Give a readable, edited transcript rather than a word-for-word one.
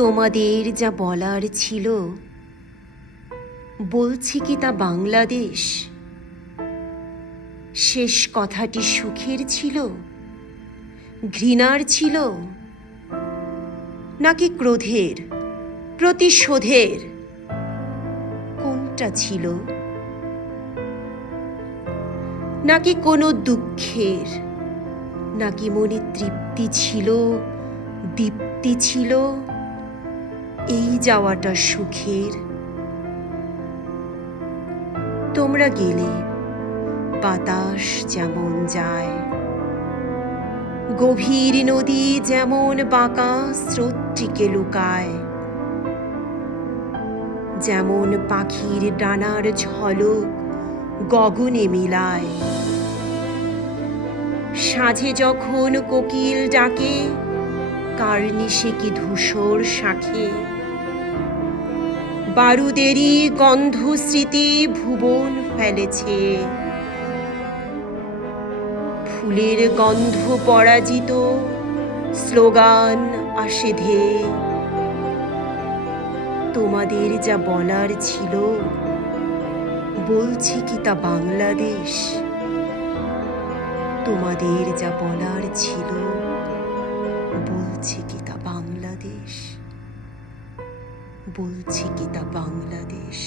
তোমাদের যা বলার ছিল, বলছি কি তা বাংলাদেশ? শেষ কথাটি সুখের ছিল, ঘৃণার ছিল, নাকি ক্রোধের, প্রতিশোধের? কোনটা ছিল? নাকি কোনো দুঃখের, নাকি মনে তৃপ্তি ছিল, দীপ্তি ছিল, এই যাওয়াটা সুখের? তোমরা গেলে বাতাস যেমন যায়, গভীর নদী যেমন বাঁকা স্রোতটিকে লুকায়, যেমন পাখির ডানার ঝলক গগনে মিলায়, সাঁঝে যখন কোকিল ডাকে কার্নিশে কি ধূসর শাখে, বারুদেরই গন্ধ স্মৃতি ভুবন ফেলেছে, ফুলের গন্ধ পরাজিত স্লোগান আসে ধেয়ে। তোমাদের যা বলার ছিল, বলছি কি তা বাংলাদেশ? তোমাদের যা বলার ছিল, বলছি কি তা বাংলাদেশ? বলছি কি তা বাংলাদেশ?